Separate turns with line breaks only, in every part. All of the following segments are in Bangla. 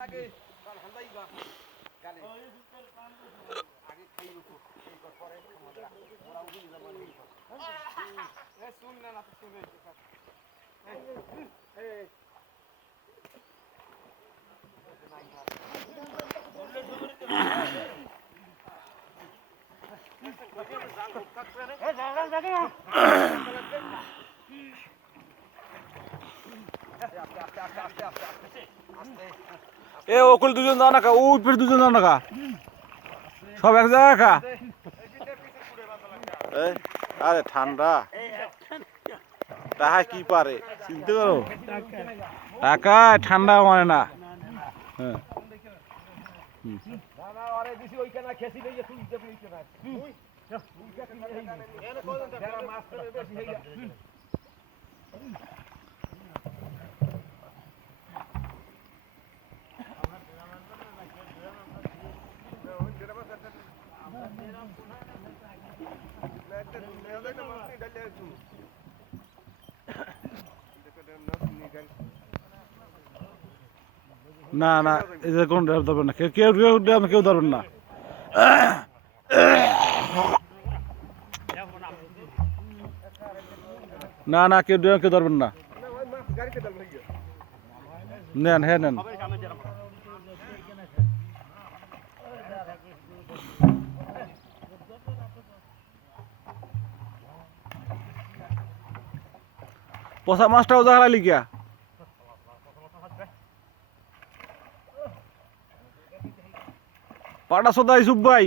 আগে কাল হান্দাই বা গালে আগে খাই রুকু এই কর পরে খামাদা ওরা উঠে যাবে এই কর এ শুন না না তো শুনে এই এই
এ ওকুল দুজন দাও না কা ও উপরে দুজন দাও না কা। সব এক জায়গায় খা এই, আরে ঠান্ডা। তাহা কি পারে? চিনতে পারো? টাকা ঠান্ডা মানে না। হ্যাঁ।
না না আরে দিছি ওইখানে খেসি লইয়া তুই যাবি ওইখানে তুই যারা মাছ ধরে বেশি
না না এদের কোনো ড্রাইভ ধরবেন না। কেউ কেউ কেউ ড্রাইভ কেউ ধরবেন না। না না, কেউ ড্রাইভ কেউ ধরবেন না। নেন হ্যাঁ নেন। পচা মাছটাও জাহারা লিখিয়া পাটা সদাই সুব্বাই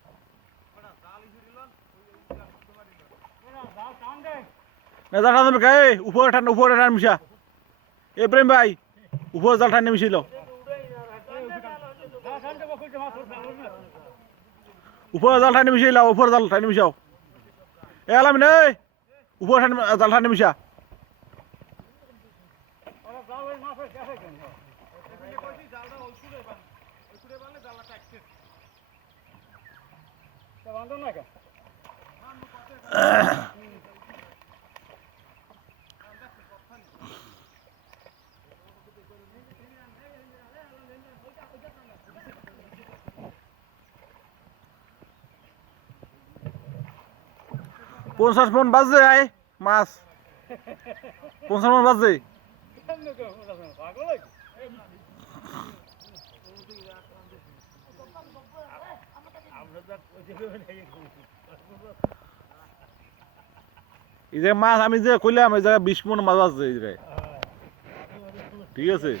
জাল টান কে? উপরে টান উপরে টান মিশা এ প্রেম ভাই উপরে জাল টান মিশিল উপরে জাল টান মিশাই লাও উপরে জাল টান মিশাও এ আলাম নে উপরে টান জাল টান মিশা পঞ্চাশ মন বাজে আয় মাছ। পঞ্চাশ মন বাজে। এই যে মাছ, আমি যে কইলাম, এই জায়গায় বিশ মন মাছ আছে ঠিক আছে?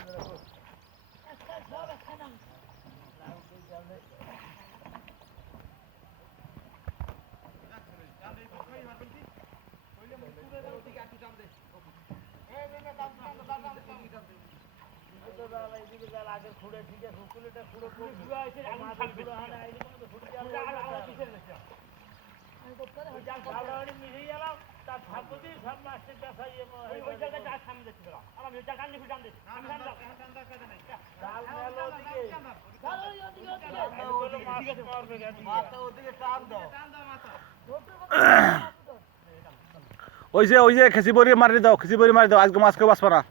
ওই যে ওই যে খেসি বড়ি মারি দাও খেসি বড়ি মারি দাও, আজকে মাছ কেউ বাঁচবা না।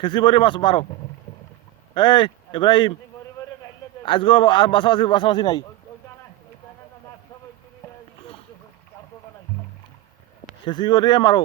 খেসি বড়ি মাছ মারো এই ইব্রাহিম আজকে বাসাবাসি বাসাবাসি নাই। খেসি বড়ি মারো